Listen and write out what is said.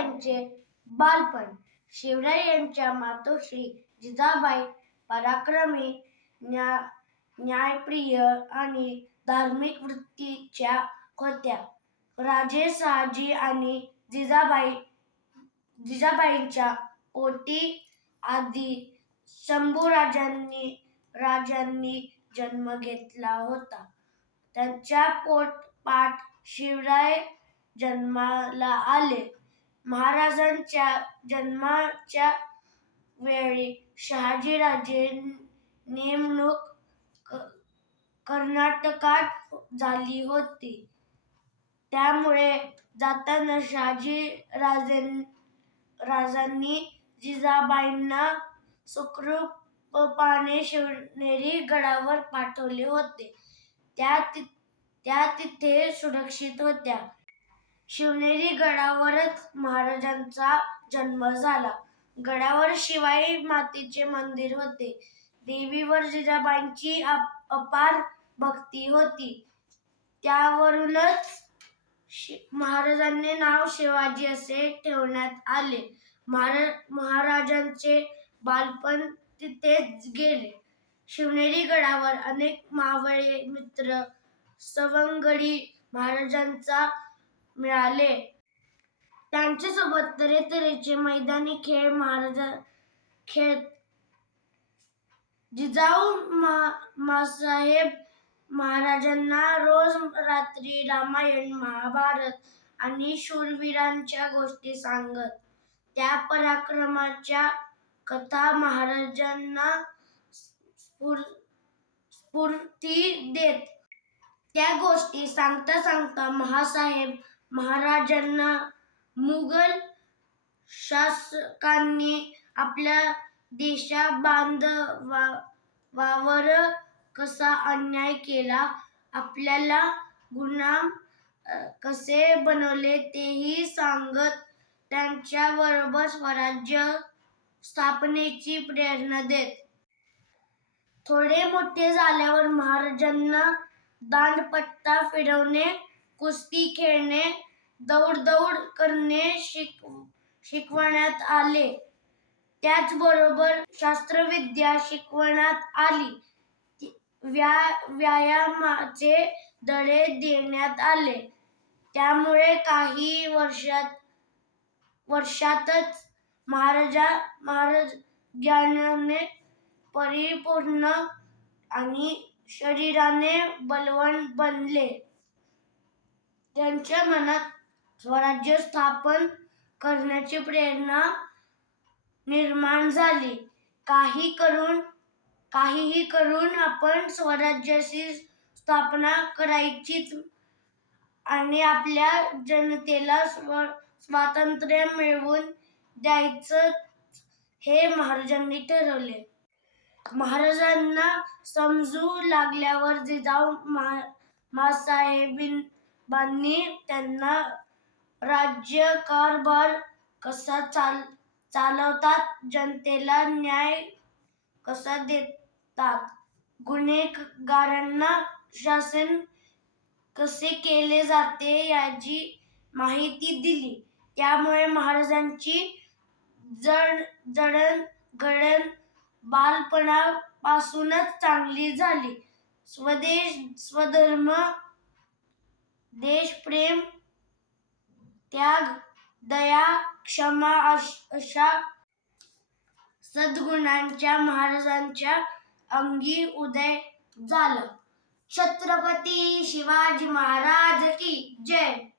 यांचे बालपण. शिवराय यांच्या मातोश्री जिजाबाई पराक्रमी न्या न्यायप्रिय आणि धार्मिक वृत्तीच्या होत्या. राजे शहाजी आणि जिजाबाई जिजाबाईंच्या पोटी आधी शंभूराजांनी राजांनी जन्म घेतला होता. त्यांच्या पोटपाठ शिवराय जन्माला आले. महाराजांच्या जन्माच्या वेळी शहाजीराजे नेमणूक कर्नाटकात झाली होती. त्यामुळे जाताना शहाजी राजे राजांनी जिजाबाईंना सुखरूपपणे शिवनेरी गडावर पाठवले होते. त्या ति- त्या तिथे सुरक्षित होत्या. शिवनेरी गडावरच महाराजांचा जन्म झाला. गडावर शिवाई मातेचे मंदिर होते. देवीवर जिजाबाईंची अपार भक्ती होती. त्यावरूनच महाराजांनी नाव शिवाजी असे ठेवण्यात आले. महारा महाराजांचे बालपण तिथेच गेले. शिवनेरी गडावर अनेक मावळे मित्र सवंगडी महाराजांचा मिळाले. त्यांच्यासोबत तऱ्हेतऱ्हेचे मैदानी खेळ महाराज खेळ जिजाऊ मासाहेब महाराजांना रोज रात्री रामायण महाभारत आणि शूरवीरांच्या गोष्टी सांगत. त्या पराक्रमाच्या कथा महाराजांना स्फूर स्फूर्ती देत. त्या गोष्टी सांगता सांगता महासाहेब महाराजांना मुघल शासकांनी आपल्या देशा बांधवावर कसा अन्याय केला? आपल्याला गुलाम कसे बनवले तेही सांगत त्यांच्याबरोबर स्वराज्य स्थापनेची प्रेरणा देत. थोडे मोठे झाल्यावर महाराजांना दांडपट्टा फिरवणे कुस्ती खेळणे दौड दौड करणे शिक शिकवण्यात आले. त्याचबरोबर शास्त्रविद्या शिकवण्यात आली. व्या व्यायामाचे धडे देण्यात आले. त्यामुळे काही वर्षात वर्षातच महाराजा महाराज ज्ञानाने परिपूर्ण आणि शरीराने बलवान बनले. त्यांच्या मनात स्वराज्य स्थापन करण्याची प्रेरणा निर्माण झाली. काही करून काहीही करून आपण स्वराज्याची स्थापना करायचीच आणि आपल्या जनतेला स्व स्वातंत्र्य मिळवून द्यायचं हे महाराजांनी ठरवले. महाराजांना समजू लागल्यावर जिजाऊ मा मासाहेबांनी त्यांना राज्यकारभार कसा चाल चालवतात? जनतेला न्याय कसा देतात? गुन्हेगारांना शासन कसे केले जाते याची माहिती दिली. त्यामुळे महाराजांची जड जडण घडण बालपणापासूनच चांगली झाली. स्वदेश स्वधर्म देशप्रेम त्याग दया क्षमा अश- अशा सद्गुणांच्या महाराजांच्या अंगी उदय झालं. छत्रपती शिवाजी महाराज की जय!